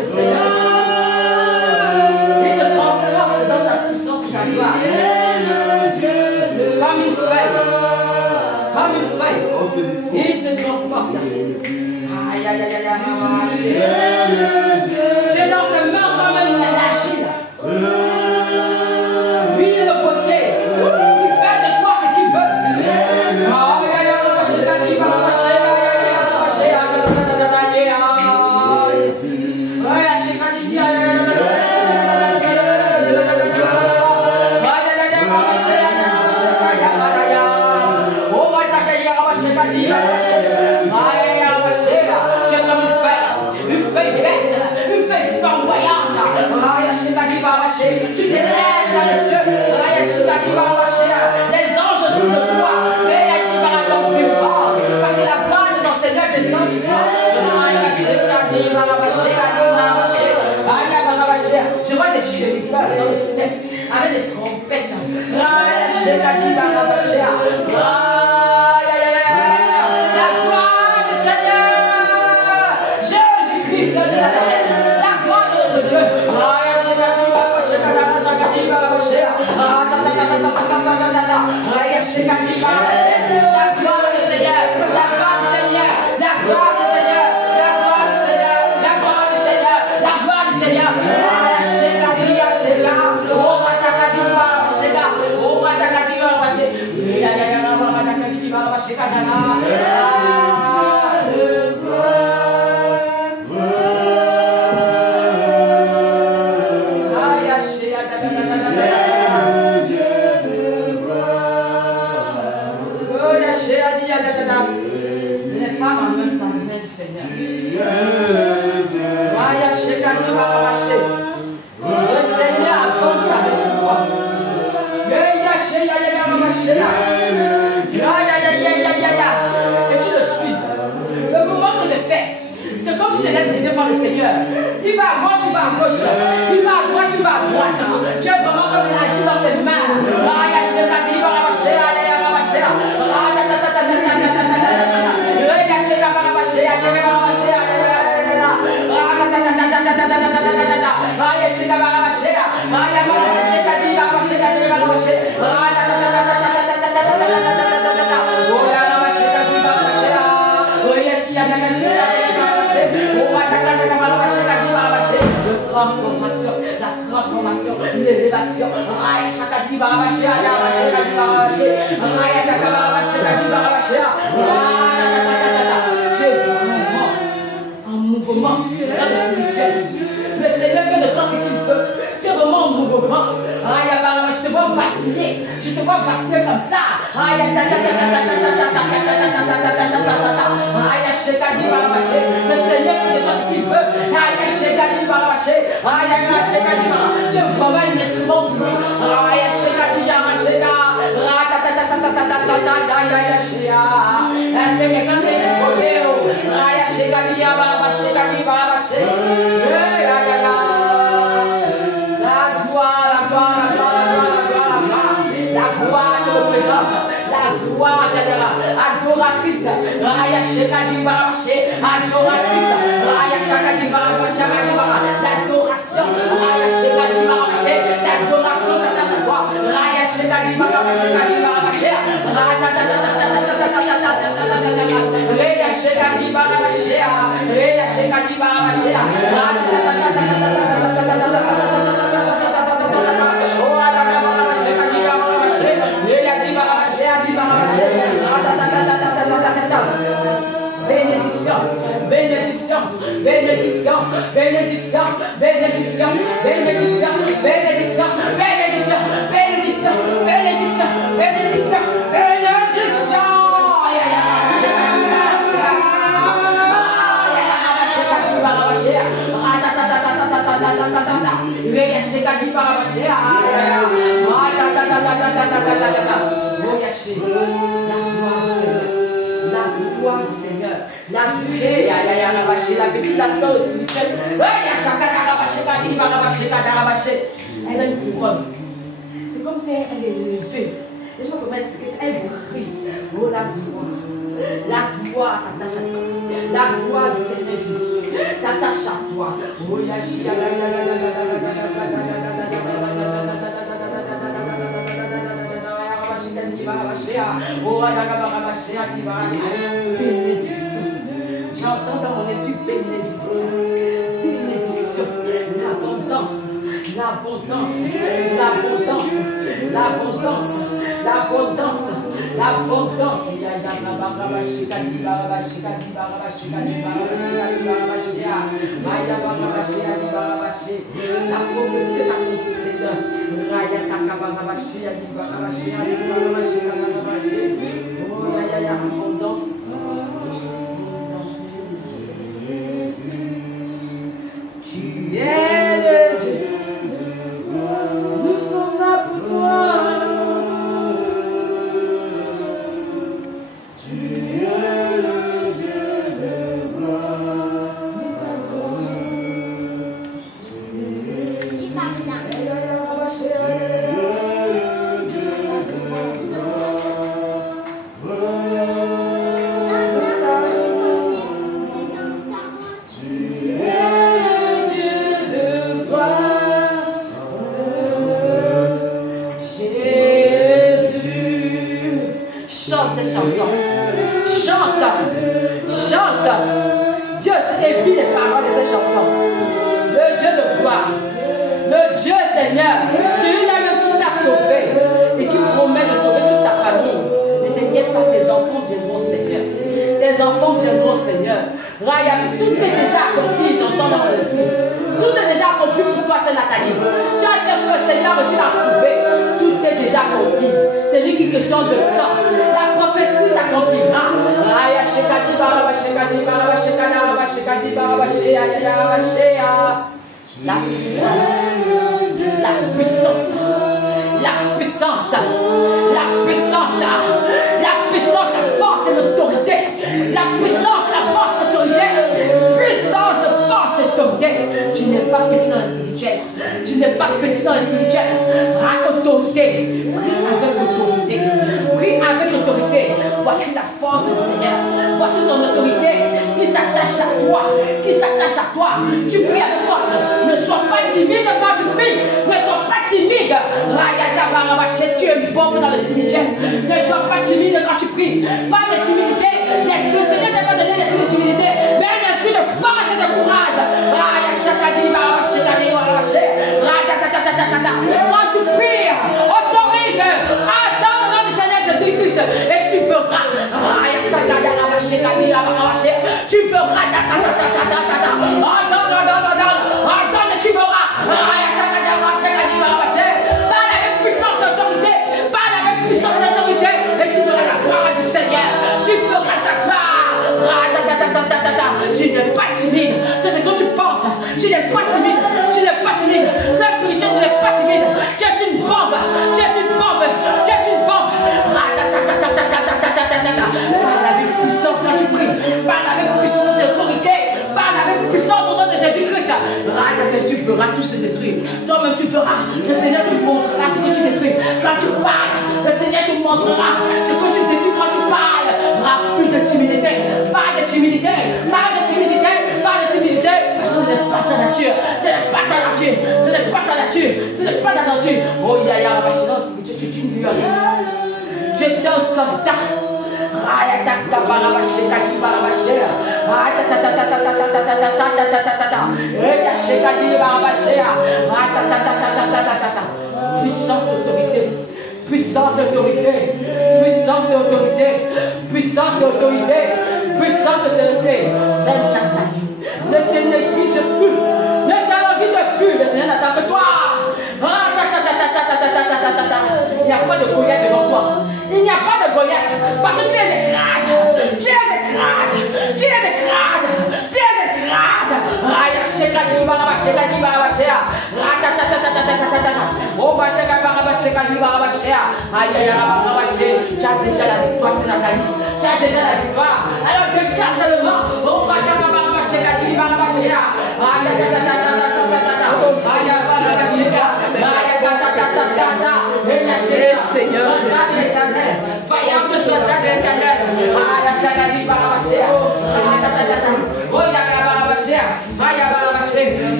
le Seigneur. Il te transporte dans sa puissance et sa gloire. Comme une feuille. Comme une feuille. Il te transporte. Aïe, aïe, aïe, aïe, aïe. Tu es dans ses mains comme un agile. Lui, il est le potier. Il fait de toi ce qu'il veut. Tu t'élèves dans les cieux. Les anges autour de toi. Parce que la gloire de ton Seigneur descend sur toi. Je vois des chérubins dans le ciel avec des trompettes. La gloire du Seigneur. Jésus-Christ de Nazareth. La gloire de notre Dieu. La gloire du Seigneur, la gloire du Seigneur, la gloire du Seigneur, la gloire du Seigneur, la gloire du Seigneur, la gloire du Seigneur. Et tu le suis. Le moment que j'ai fait, c'est comme tu te laisses guider par le Seigneur. Il va à gauche, tu vas à gauche. Il va à droite, tu vas à droite. Tu es vraiment comme il agit dans ses mains. La transformation, l'élévation. Tu es vraiment en mouvement dans le spirituel. Le Seigneur fait de toi ce qu'il veut. Tu es vraiment en mouvement. Je te vois vaciller. Je te vois vaciller comme ça. Le Seigneur fait de toi ce qu'il veut. Tu es vraiment un instrument pour lui. Est-ce que quelqu'un s'est disposé? La gloire de représente, la gloire générale, adoratrice, l'adoratrice, l'adoration, l'adoration s'attache à toi. Bénédiction, bénédiction, bénédiction, bénédiction, bénédiction, bénédiction, bénédiction, bénédiction, bénédiction, bénédiction, bénédiction, bénédiction. La gloire du Seigneur, la petite aspect spirituelle, elle a une couronne. C'est comme si elle est élevée. Laisse-moi comment expliquer ça. Elle vous crie. Oh, la gloire. La gloire s'attache à toi. La gloire du Seigneur Jésus s'attache à toi. Oh, Yachia. Bénédiction. J'entends dans mon esprit bénédiction. Bénédiction. L'abondance. L'abondance. L'abondance. L'abondance. L'abondance. L'abondance. La prophétie est accomplie, Seigneur. Abondance. Tu es le Dieu. Nous sommes là pour toi. Tu es le Dieu de gloire. Nous t'adorons, Jésus. Tu es le Dieu de gloire. Chante cette chanson. Chante. Chante. Dieu évite les paroles de cette chanson. Le Dieu de gloire. Le Dieu Seigneur. Celui-là même qui t'a sauvé et qui promet de sauver toute ta famille. Ne t'inquiète pas, tes enfants viendront au Seigneur. Tes enfants viendront au Seigneur. Raya, tout est déjà accompli, t'entends dans l'esprit. Tout est déjà accompli pour toi, c'est Nathalie. Tu as cherché le Seigneur et tu l'as trouvé. Tout est déjà accompli. C'est lui qui est question de temps. La prophétie s'accomplira. La puissance. La puissance. La puissance. La puissance, la force et l'autorité. La puissance, la force, l'autorité. Puissance, force et autorité. Tu n'es pas petit dans le spirituel. Tu n'es pas petit dans le spirituel. Autorité. Prie avec autorité. Prie avec autorité. Voici la force du Seigneur. Voici son autorité qui s'attache à toi. Qui s'attache à toi. Tu pries avec force. Ne sois pas timide quand tu pries. Ne sois pas timide. Tu es bon dans le spirituel. Ne sois pas timide quand tu pries. Pas de timidité. Le Seigneur t'a pas donné l'esprit de timidité, mais un esprit de force et de courage. Quand tu pries, autorise, attends le nom du Seigneur Jésus-Christ et tu feras. Tu feras. Attends, tu feras. Parle avec puissance et autorité. Parle avec puissance et autorité et tu feras la gloire du Seigneur. Tu feras sa gloire. Tu n'es pas timide. C'est ce que tu penses. Tu n'es pas timide. Tu n'es pas timide. C'est spirituel, tu n'es pas timide. Tu es une bombe. Tu es une bombe. Tu es une bombe. Parle avec puissance quand tu pries. Parle avec puissance et autorité. Parle avec puissance au nom de Jésus-Christ. Tu feras tout se détruire. Toi-même tu feras. Le Seigneur te montrera ce que tu détruis. Quand tu parles, le Seigneur te montrera ce que tu détruis quand tu parles. Plus de timidité. Pas de timidité. Pas de timidité. Pas de timidité. Parce que ce n'est pas ta nature. Ce n'est pas ta nature. Ce n'est pas ta nature. Ce n'est pas ta nature. Oh, yaya, tu es une lionne. Tu es un soldat. Puissance, autorité. Puissance et autorité. Puissance et autorité. Puissance et autorité. Puissance et autorité. C'est Nathalie. Ne te néglige plus. Ne te néglige plus. Le Seigneur n'attend que toi. Il n'y a pas de Goliath devant toi. Il n'y a pas de Goliath. Parce que tu les écrases. Tu les écrases. Tu les écrases. Tu les écrases. Tu as déjà la victoire, c'est Nathalie. Tu as déjà la victoire. Alors déclare seulement. Seigneur Jésus. Vaillante soldat de l'éternel.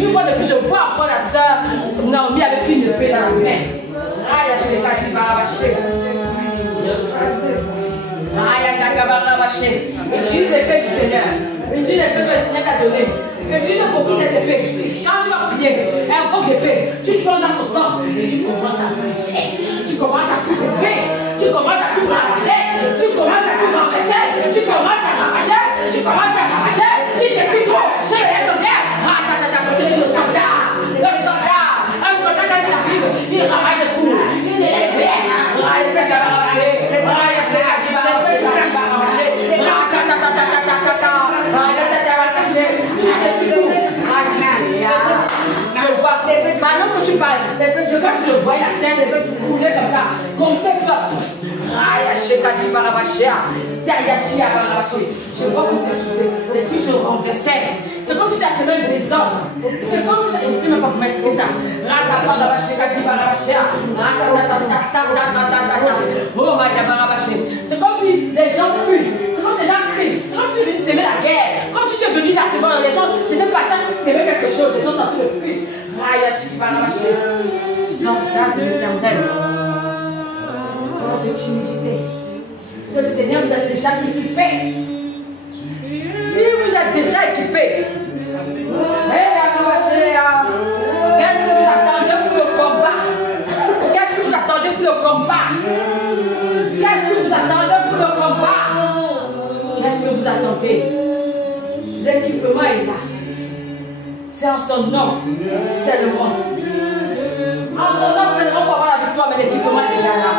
Une fois de plus, je vois encore la sœur Naomi avec une épée dans la main. Utilise l'épée du Seigneur. Utilise l'épée que le Seigneur t'a donnée. Utilise beaucoup cette épée. Quand tu vas prier, invoque l'épée. Tu prends dans son sang et tu commences à briser. Tu commences à tout couper. Tu commences à tout arracher. Tu commences à tout renverser. Tu commences à arracher. Tu commences à arracher. Tu te dis trop. Je vais être derrière. Tu es le soldat. Le soldat. Un soldat quand il arrive, il ramasse tout. Il est l'épée. Je vois, maintenant que tu parles, quand je vois la tête couler comme ça, qu'on fait peur. Je vois que les filles se renversaient. C'est comme si tu as semé le désordre. C'est comme si je ne sais même pas comment expliquer ça. C'est comme si les gens fuient. C'est comme si les gens crient. C'est comme si tu es venu s'aimer la guerre. Comme si tu es venu là, c'est bon, les gens, je ne sais pas, chaque s'aimer quelque chose, les gens sont en train de fuir. Soldat de l'éternel. De timidité. Le Seigneur vous a déjà équipé. Il vous a déjà équipé. Qu'est-ce que vous attendez pour le combat? Qu'est-ce que vous attendez pour le combat? Qu'est-ce que vous attendez pour le combat? Qu'est-ce que vous attendez? L'équipement est là. C'est en son nom seulement. En son nom seulement pour avoir la victoire, mais l'équipement est déjà là.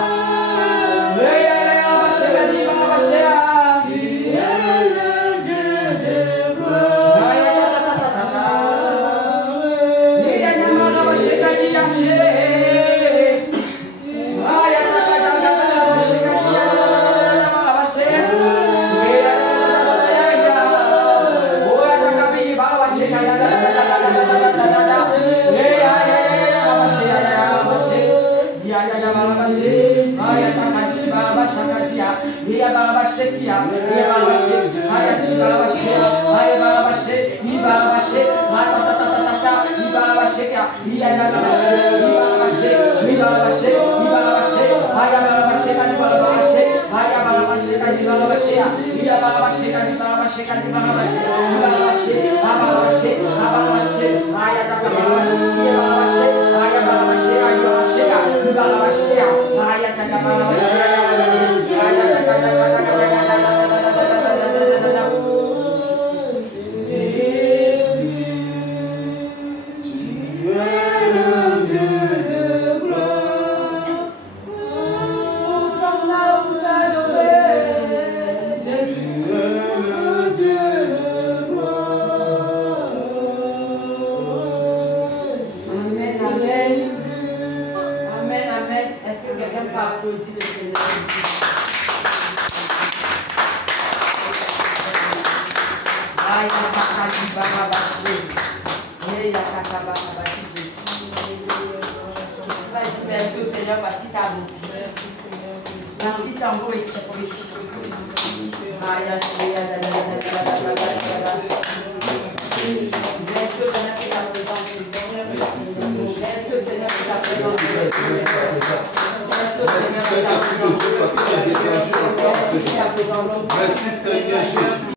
Merci au Seigneur parce qu'il t'a beaucoup. Parce qu'il t'a envoyé.